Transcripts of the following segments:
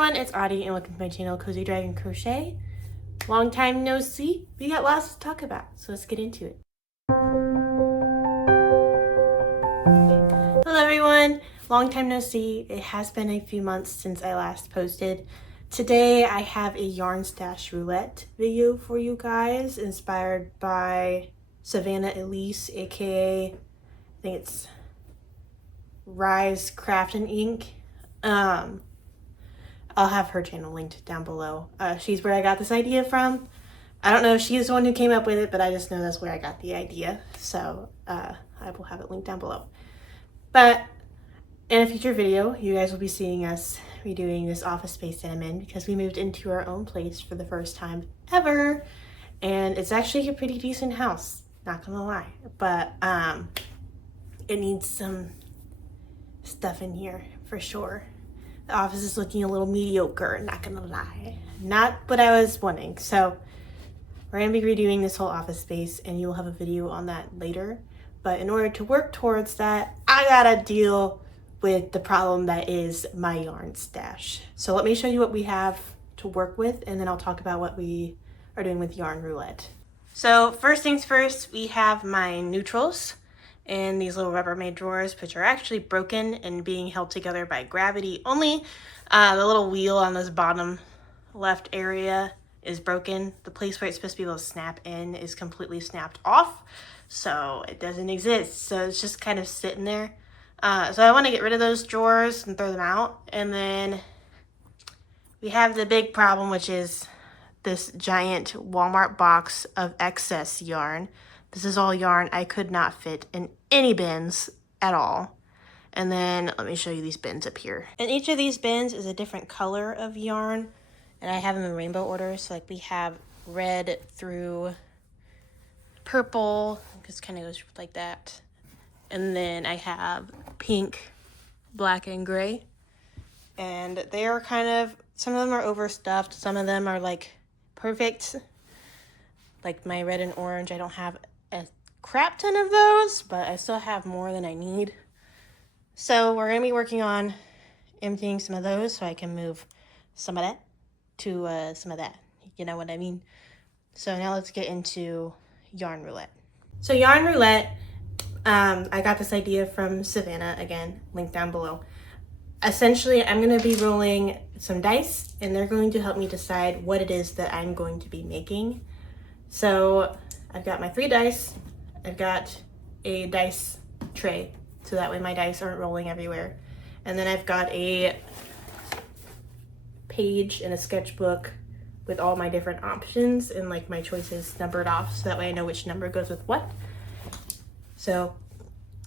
everyone, it's Audie and welcome to my channel, Cozy Dragon Crochet. Long time no see. We got lots to talk about, so let's get into it. Hello everyone, long time no see. It has been a few months since I last posted. Today I have a yarn stash roulette video for you guys, inspired by Savannah Elise, aka I think it's Rise Craft and Ink. I'll have her channel linked down below. She's where I got this idea from. I don't know if she's the one who came up with it, but I just know that's where I got the idea. So I will have it linked down below. But in a future video, you guys will be seeing us redoing this office space that I'm in because we moved into our own place for the first time ever. And it's actually a pretty decent house, not gonna lie. But it needs some stuff in here for sure. The office is looking a little mediocre, not gonna lie. Not what I was wanting. So we're gonna be redoing this whole office space and you'll have a video on that later. But in order to work towards that, I gotta deal with the problem that is my yarn stash. So let me show you what we have to work with and then I'll talk about what we are doing with yarn roulette. So first things first, we have my neutrals in these little Rubbermaid drawers, which are actually broken and being held together by gravity only. The little wheel on this bottom left area is broken. The place where it's supposed to be able to snap in is completely snapped off, so it doesn't exist. So it's just kind of sitting there. So I want to get rid of those drawers and throw them out. And then we have the big problem, which is this giant Walmart box of excess yarn. This is all yarn I could not fit in any bins at all. And then let me show you these bins up here. And each of these bins is a different color of yarn. And I have them in rainbow order. So like we have red through purple. Just kind of goes like that. And then I have pink, black, and gray. And they are kind of, some of them are overstuffed. Some of them are like perfect. Like my red and orange, I don't have a crap ton of those, but I still have more than I need. So we're gonna be working on emptying some of those so I can move some of that to some of that. You know what I mean? So now let's get into yarn roulette. So yarn roulette, I got this idea from Savannah, again, link down below. Essentially, I'm gonna be rolling some dice and they're going to help me decide what it is that I'm going to be making. So I've got my 3 dice, I've got a dice tray, so that way my dice aren't rolling everywhere. And then I've got a page and a sketchbook with all my different options and like my choices numbered off, so that way I know which number goes with what. So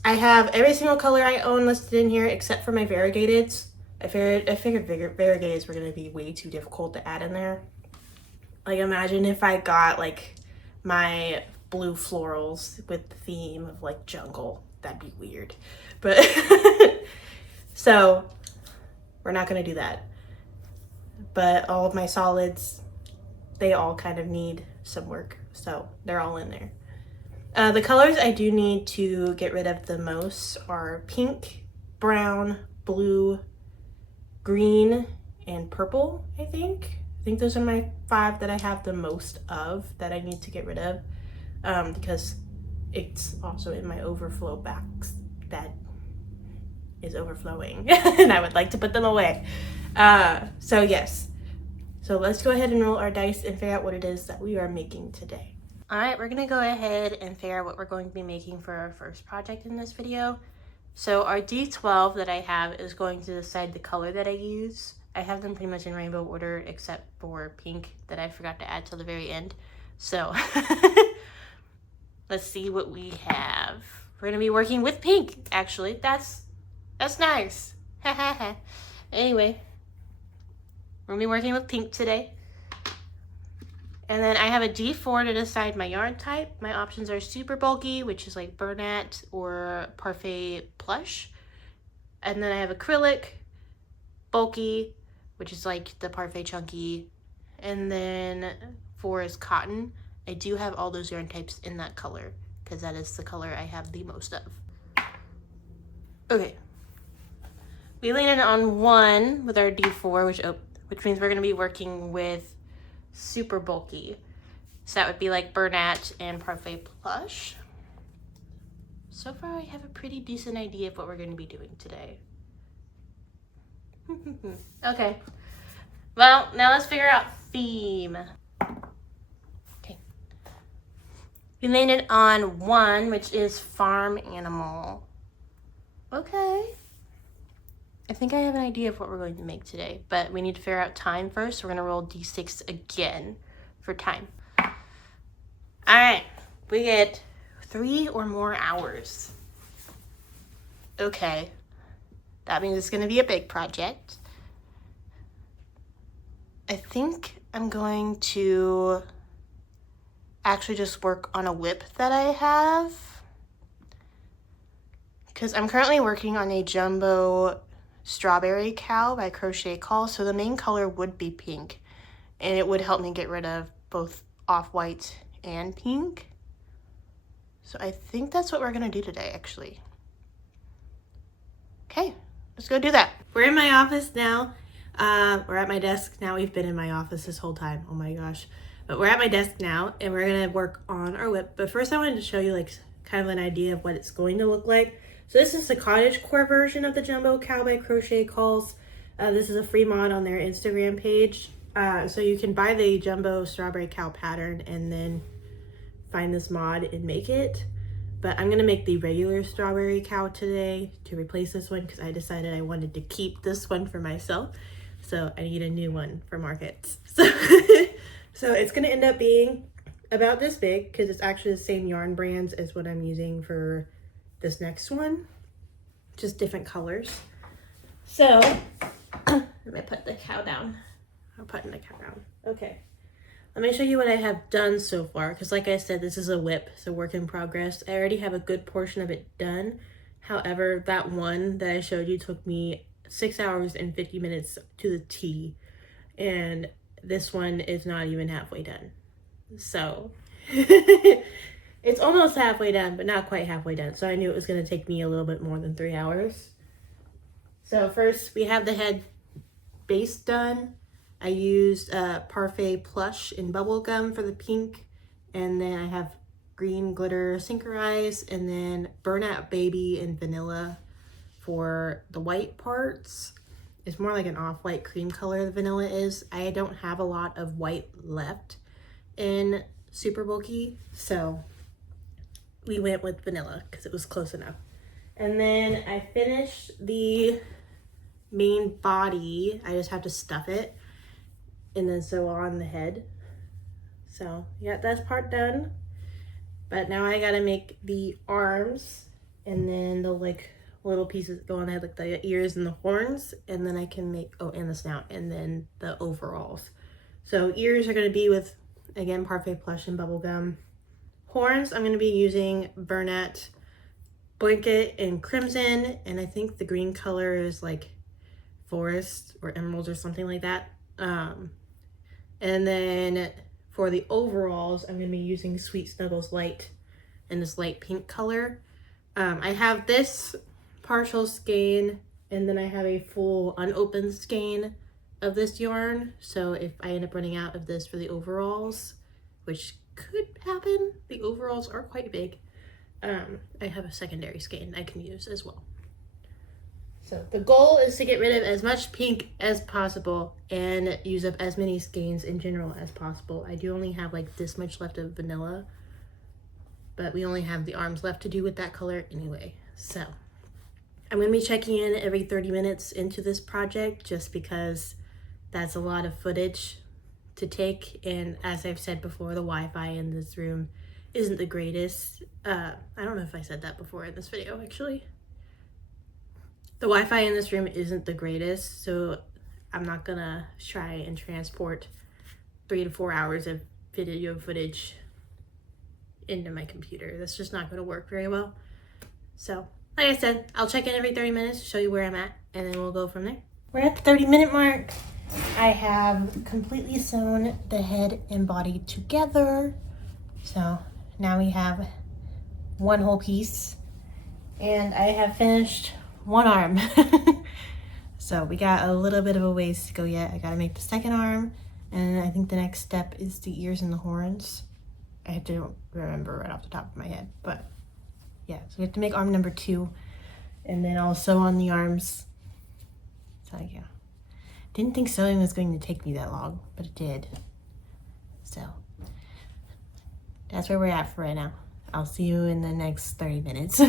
I have every single color I own listed in here except for my variegateds. I figured variegateds were gonna be way too difficult to add in there. Like imagine if I got like my blue florals with the theme of like jungle. That'd be weird. But so we're not gonna do that. But all of my solids, they all kind of need some work. So they're all in there. The colors I do need to get rid of the most are pink, brown, blue, green, and purple, I think. I think those are my 5 that I have the most of that I need to get rid of because it's also in my overflow box that is overflowing and I would like to put them away. So yes, so let's go ahead and roll our dice and figure out what it is that we are making today. All right, we're gonna go ahead and figure out what we're going to be making for our first project in this video. So our D12 that I have is going to decide the color that I use. I have them pretty much in rainbow order except for pink that I forgot to add till the very end. So let's see what we have. We're gonna be working with pink, actually. That's nice. Anyway, we're gonna be working with pink today. And then I have a D4 to decide my yarn type. My options are super bulky, which is like Bernat or Parfait Plush. And then I have acrylic, bulky, which is like the Parfait Chunky. And then 4 is cotton. I do have all those yarn types in that color because that is the color I have the most of. Okay. We landed on 1 with our D4, which, oh, which means we're going to be working with super bulky. So that would be like Bernat and Parfait Plush. So far I have a pretty decent idea of what we're going to be doing today. Okay, well, now let's figure out theme. Okay, we landed on 1, which is farm animal. Okay, I think I have an idea of what we're going to make today, but we need to figure out time first. So we're gonna roll d6 again for time. All right, we get 3 or more hours. Okay, that means it's gonna be a big project. I think I'm going to actually just work on a whip that I have, because I'm currently working on a jumbo strawberry cow by Crochet Call, so the main color would be pink, and it would help me get rid of both off-white and pink. So I think that's what we're gonna do today, actually. Okay, let's go do that. We're in my office now. We're at my desk now. We've been in my office this whole time. Oh my gosh. But we're at my desk now, and we're gonna work on our whip. But first I wanted to show you like kind of an idea of what it's going to look like. So this is the cottagecore version of the Jumbo Cow by Crochet Calls. This is a free mod on their Instagram page. So you can buy the Jumbo Strawberry Cow pattern and then find this mod and make it. But I'm gonna make the regular Strawberry Cow today to replace this one, because I decided I wanted to keep this one for myself. So I need a new one for markets. So it's gonna end up being about this big, because it's actually the same yarn brands as what I'm using for this next one, just different colors. So let me put the cow down. I'm putting the cow down. Okay, let me show you what I have done so far, because like I said, this is a whip, so work in progress. I already have a good portion of it done. However, that one that I showed you took me 6 hours and 50 minutes to the T, and this one is not even halfway done. So it's almost halfway done, but not quite halfway done. So I knew it was going to take me a little bit more than 3 hours. So first we have the head base done. I used Parfait Plush in bubblegum for the pink, and then I have green glitter Synchronize, and then Burnout Baby and vanilla for the white parts. It's more like an off-white cream color, the vanilla is. I don't have a lot of white left in Super Bulky, so we went with vanilla because it was close enough. And then I finished the main body. I just have to stuff it and then sew on the head. So yeah, that's part done. But now I gotta make the arms, and then the like little pieces go on the head, like the ears and the horns, and then I can make, oh, and the snout, and then the overalls. So ears are gonna be with, again, Parfait Plush and bubblegum. Horns, I'm gonna be using Bernat Blanket and Crimson, and I think the green color is like Forest or Emeralds or something like that. And then for the overalls, I'm gonna be using Sweet Snuggles Light in this light pink color. I have this partial skein, and then I have a full unopened skein of this yarn. So if I end up running out of this for the overalls, which could happen, the overalls are quite big, I have a secondary skein I can use as well. So the goal is to get rid of as much pink as possible and use up as many skeins in general as possible. I do only have like this much left of vanilla, but we only have the arms left to do with that color anyway. So I'm gonna be checking in every 30 minutes into this project, just because that's a lot of footage to take. And as I've said before, the Wi-Fi in this room isn't the greatest. I don't know if I said that before in this video, actually. The Wi-Fi in this room isn't the greatest, so I'm not gonna try and transport 3 to 4 hours of video footage into my computer. That's just not gonna work very well. So, like I said, I'll check in every 30 minutes to show you where I'm at, and then we'll go from there. We're at the 30-minute mark. I have completely sewn the head and body together. So now we have one whole piece, and I have finished one arm. So we got a little bit of a ways to go yet. I gotta make the second arm, and I think the next step is the ears and the horns. I don't remember right off the top of my head, but yeah, so we have to make arm number 2, and then I'll sew on the arms. So yeah, didn't think sewing was going to take me that long, but it did. So that's where we're at for right now. I'll see you in the next 30 minutes.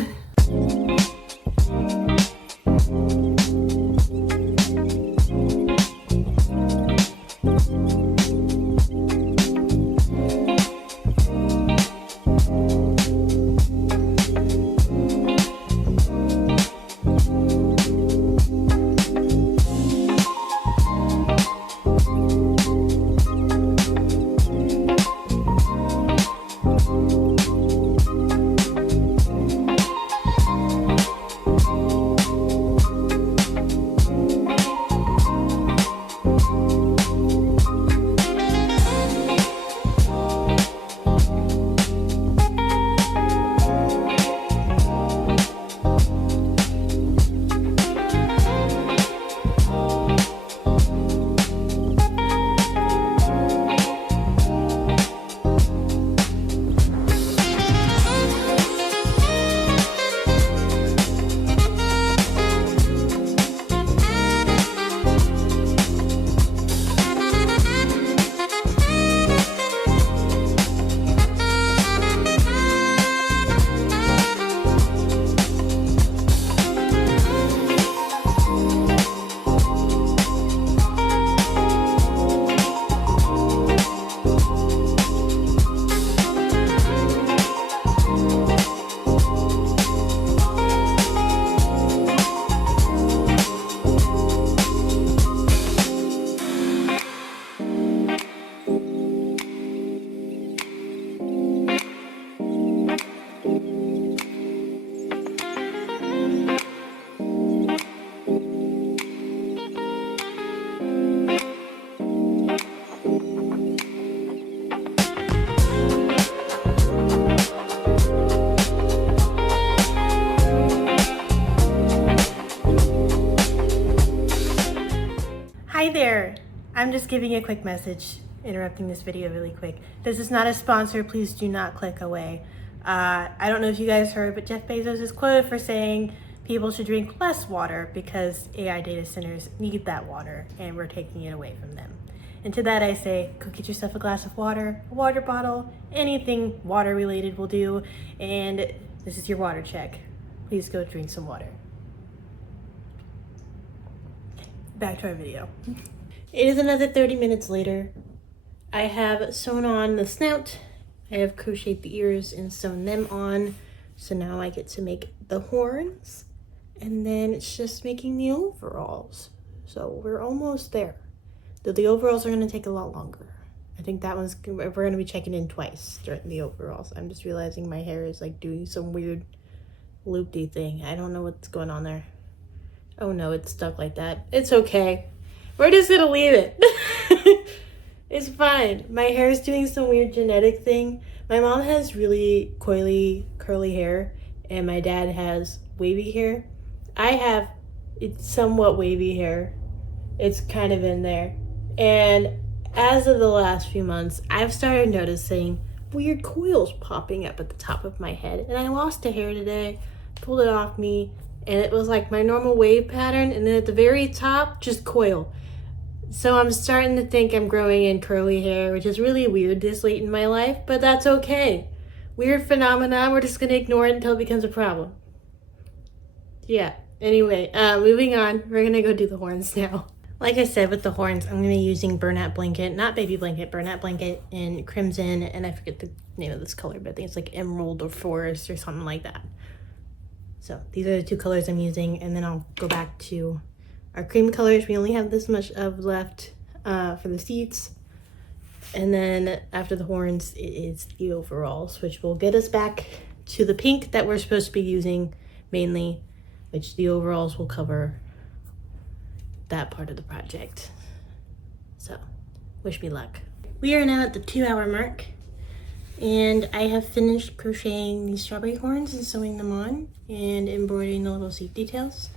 Hi there! I'm just giving a quick message, interrupting this video really quick. This is not a sponsor, please do not click away. I don't know if you guys heard, but Jeff Bezos is quoted for saying people should drink less water because AI data centers need that water and we're taking it away from them. And to that I say, go get yourself a glass of water, a water bottle, anything water related will do, and this is your water check. Please go drink some water. Back to our video. It is another 30 minutes later. I have sewn on the snout, I have crocheted the ears and sewn them on, so now I get to make the horns, and then it's just making the overalls. So we're almost there. Though the overalls are going to take a lot longer. I think that one's, we're going to be checking in twice during the overalls. I'm just realizing my hair is like doing some weird loopy thing. I don't know what's going on there. Oh no, it's stuck like that. It's okay. We're just gonna leave it. It's fine. My hair is doing some weird genetic thing. My mom has really coily, curly hair, and my dad has wavy hair. I have it's somewhat wavy hair. It's kind of in there. And as of the last few months, I've started noticing weird coils popping up at the top of my head. And I lost a hair today, pulled it off me, and it was like my normal wave pattern, and then at the very top, just coil. So I'm starting to think I'm growing in curly hair, which is really weird this late in my life, but that's okay. Weird phenomenon, we're just gonna ignore it until it becomes a problem. Yeah, anyway, moving on, we're gonna go do the horns now. Like I said, with the horns, I'm gonna be using burnout blanket, not baby blanket, burnout blanket in crimson, and I forget the name of this color, but I think it's like emerald or forest or something like that. So these are the two colors I'm using, and then I'll go back to our cream colors. We only have this much of left for the seats. And then after the horns, it is the overalls, which will get us back to the pink that we're supposed to be using mainly, which the overalls will cover that part of the project. So wish me luck. We are now at the 2-hour mark. And I have finished crocheting these strawberry horns and sewing them on and embroidering the little seat details.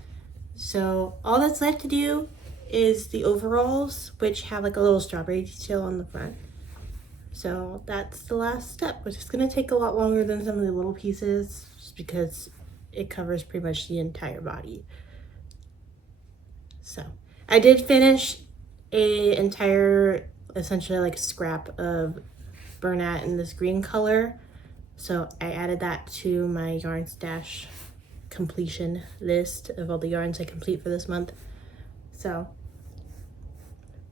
So all that's left to do is the overalls, which have like a little strawberry detail on the front. So that's the last step, which is gonna take a lot longer than some of the little pieces just because it covers pretty much the entire body. So I did finish a entire, essentially like scrap of burlap in this green color. So I added that to my yarn stash completion list of all the yarns I complete for this month. So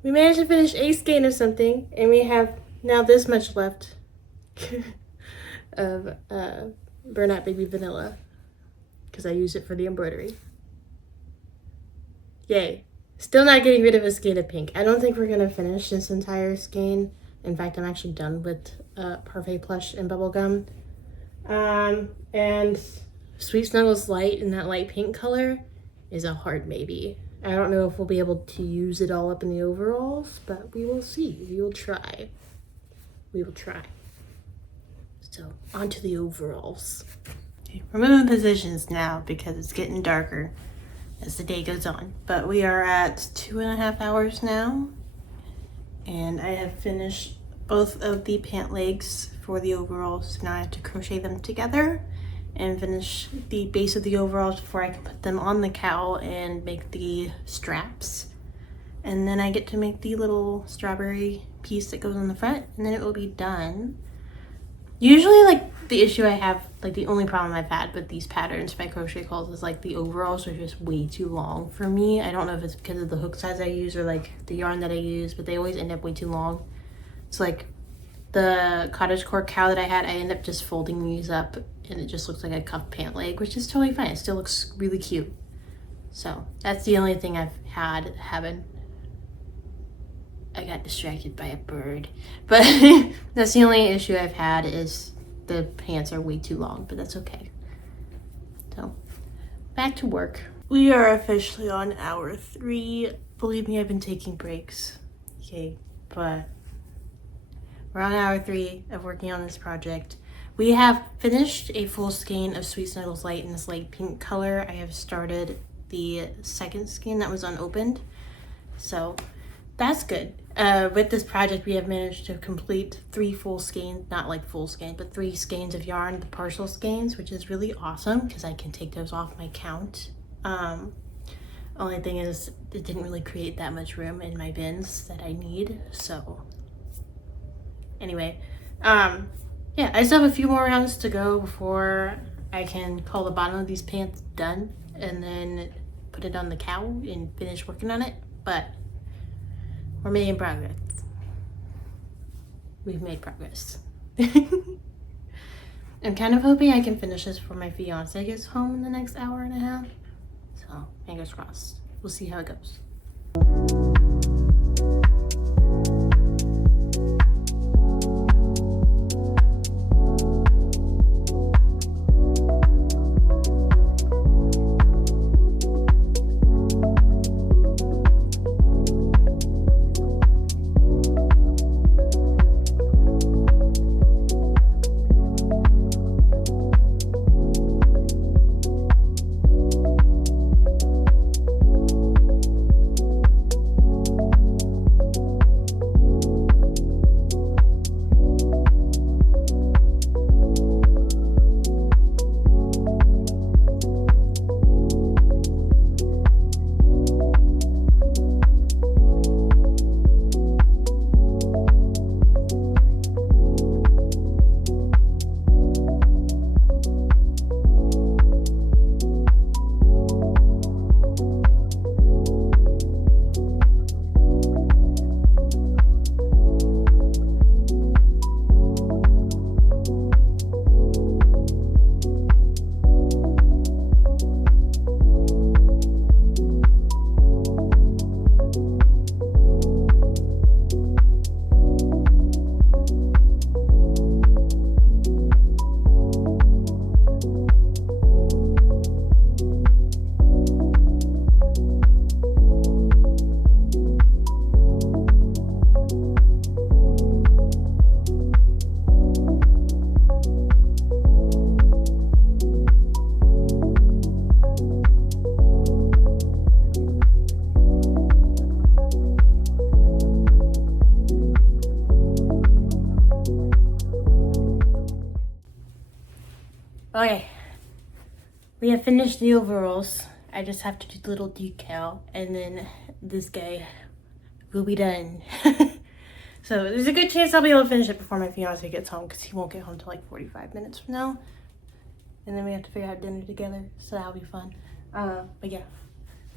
we managed to finish a skein of something, and we have now this much left of burlap baby vanilla because I use it for the embroidery. Yay. Still not getting rid of a skein of pink. I don't think we're gonna finish this entire skein. In fact, I'm actually done with Parfait Plush and Bubblegum. And Sweet Snuggles Light in that light pink color is a hard maybe. I don't know if we'll be able to use it all up in the overalls, but we will see. We will try. We will try. So, on to the overalls. Okay, we're moving positions now because it's getting darker as the day goes on. But we are at 2.5 hours now. And I have finished both of the pant legs for the overalls. Now I have to crochet them together and finish the base of the overalls before I can put them on the cowl and make the straps. And then I get to make the little strawberry piece that goes on the front, and then it will be done. Usually, like, the issue I have, like, the only problem I've had with these patterns by Crochet Calls is, like, the overalls are just way too long for me. I don't know if it's because of the hook size I use or, like, the yarn that I use, but they always end up way too long. It's like the cottagecore cow that I had, I end up just folding these up, and it just looks like a cuff pant leg, which is totally fine. It still looks really cute. So that's the only thing I've had happen. I got distracted by a bird, but that's the only issue I've had is the pants are way too long, but that's okay. So back to work. We are officially on hour 3. Believe me, I've been taking breaks. Okay, but we're on hour 3 of working on this project. We have finished a full skein of Sweet Snuggles Light in this light pink color. I have started the second skein that was unopened, so that's good. With this project, we have managed to complete 3 full skeins, not like full skeins, but 3 skeins of yarn, the partial skeins, which is really awesome because I can take those off my count. Only thing is, it didn't really create that much room in my bins that I need, so anyway, yeah, I still have a few more rounds to go before I can call the bottom of these pants done and then put it on the cowl and finish working on it, but we're making progress. We've made progress. I'm kind of hoping I can finish this before my fiance gets home in the next hour and a half. So, fingers crossed. We'll see how it goes. Okay. We have finished the overalls. I just have to do the little decal, and then this guy will be done. So there's a good chance I'll be able to finish it before my fiance gets home, because he won't get home till like 45 minutes from now. And then we have to figure out dinner together, so that'll be fun. But yeah,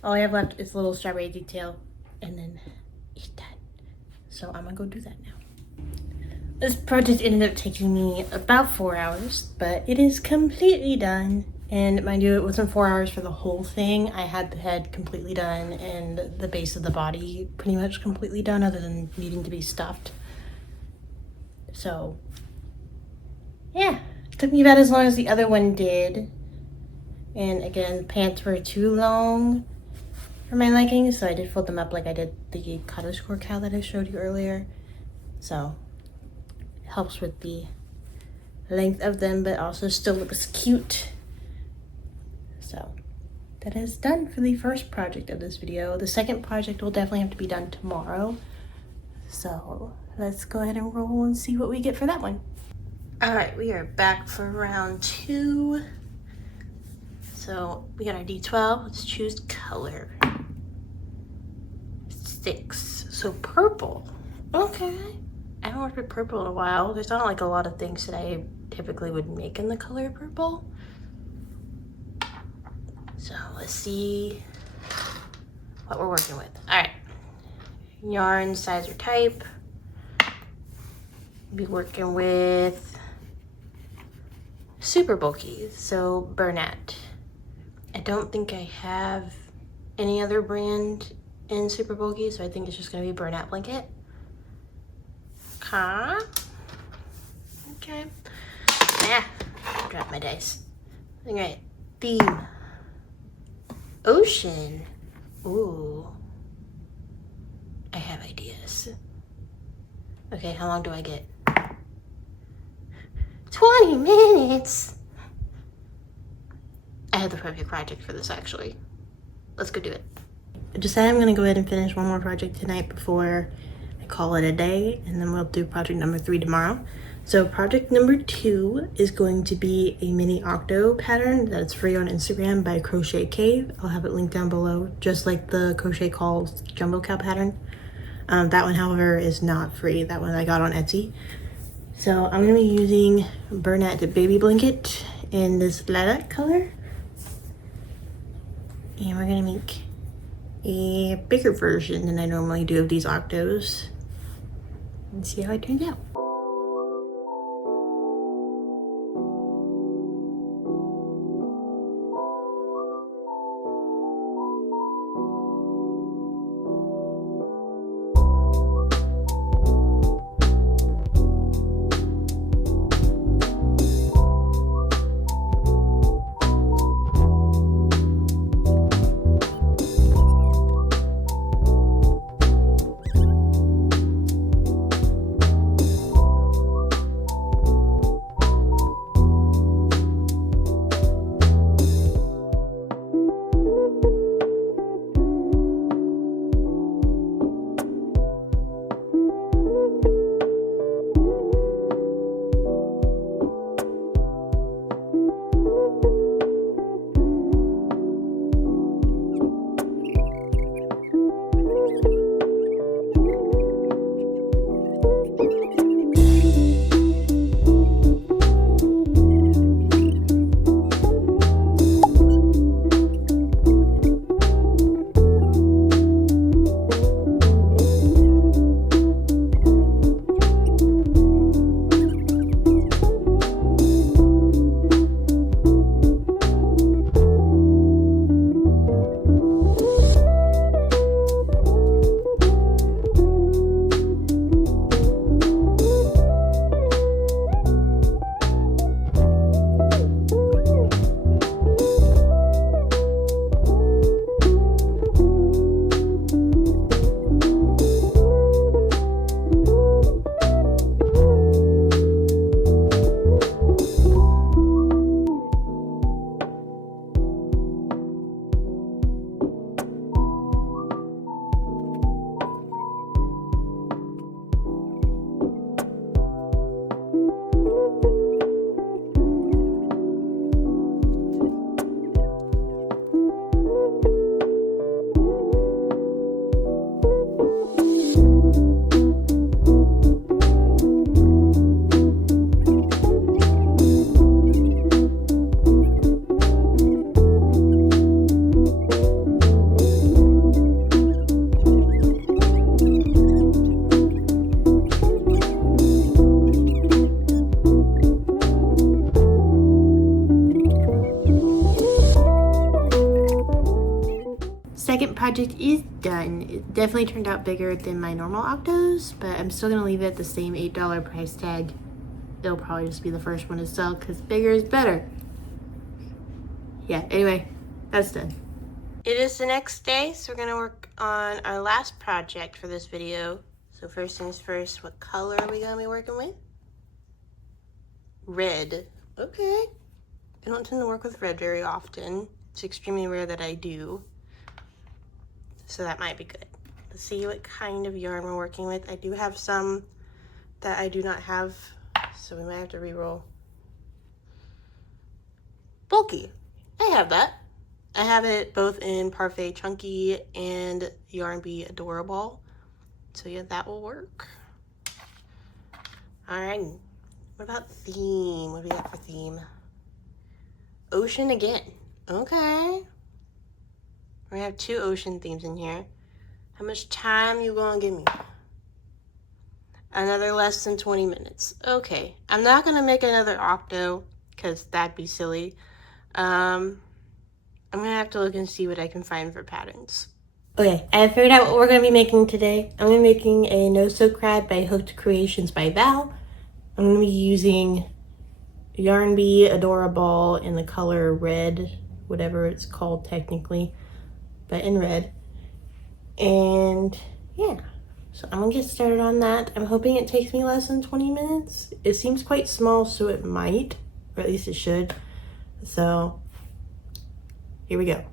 all I have left is a little strawberry detail, and then it's done. So I'm gonna go do that now. This project ended up taking me about 4 hours, but it is completely done. And mind you, it wasn't 4 hours for the whole thing. I had the head completely done and the base of the body pretty much completely done, other than needing to be stuffed. So yeah, it took me about as long as the other one did. And again, the pants were too long for my liking, so I did fold them up like I did the cottagecore cow that I showed you earlier. So it helps with the length of them, but also still looks cute. So that is done for the first project of this video. The second project will definitely have to be done tomorrow. So let's go ahead and roll and see what we get for that one. All right, we are back for round 2. So we got our D12, let's choose color. 6, so purple. Okay, I haven't worked with purple in a while. There's not like a lot of things that I typically would make in the color purple. So let's see what we're working with. All right, yarn, size or type. Be working with super bulky, so Bernat. I don't think I have any other brand in super bulky, so I think it's just gonna be Bernat blanket. Okay. Yeah, drop my dice. All right, theme. Ocean. Ooh. I have ideas. Okay, how long do I get? 20 minutes. I have the perfect project for this, actually. Let's go do it. I decided I'm gonna go ahead and finish one more project tonight before I call it a day, and then we'll do project number 3 tomorrow. So project number 2 is going to be a mini Octo pattern that's free on Instagram by Crochet Cave. I'll have it linked down below, just like the Crochet Calls Jumbo Cow pattern. That one, however, is not free. That one I got on Etsy. So I'm gonna be using Bernat Baby Blanket in this lilac color. And we're gonna make a bigger version than I normally do of these Octos and see how it turns out. done. It definitely turned out bigger than my normal Octos, but I'm still gonna leave it at the same $8 price tag. It'll probably just be the first one to sell because bigger is better. Yeah, anyway, that's done. It is the next day, so we're gonna work on our last project for this video. So first things first, what color are we gonna be working with? Red. Okay. I don't tend to work with red very often. It's extremely rare that I do. So that might be good. Let's see what kind of yarn we're working with. I do have some that I do not have, so we might have to re-roll. Bulky. I have that. I have it both in Parfait Chunky and Yarn Bee Adorable. So yeah, that will work. All right. What about theme? What do we got for theme? Ocean again. Okay. We have 2 ocean themes in here. How much time you gonna give me? Another less than 20 minutes. Okay. I'm not gonna make another Octo because that'd be silly. I'm gonna have to look and see what I can find for patterns. Okay, I have figured out what we're gonna be making today. I'm gonna be making a No Sew Crad by Hooked Creations by Val. I'm gonna be using Yarn Bee Adorable in the color red, whatever it's called technically, but in red. And yeah, so I'm gonna get started on that. I'm hoping it takes me less than 20 minutes. It seems quite small, so it might, or at least it should. So here we go.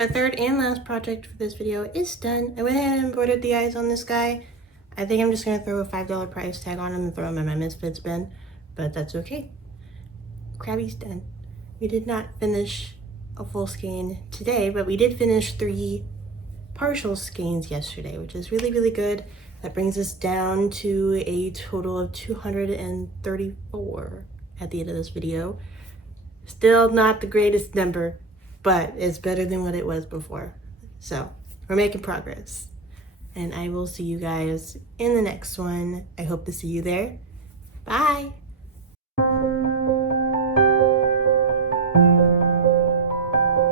Our third and last project for this video is done. I went ahead and embroidered the eyes on this guy. I think I'm just gonna throw a $5 price tag on him and throw him in my Misfits bin, but that's okay. Krabby's done. We did not finish a full skein today, but we did finish 3 partial skeins yesterday, which is really, really good. That brings us down to a total of 234 at the end of this video. Still not the greatest number, but it's better than what it was before. So we're making progress. And I will see you guys in the next one. I hope to see you there. Bye.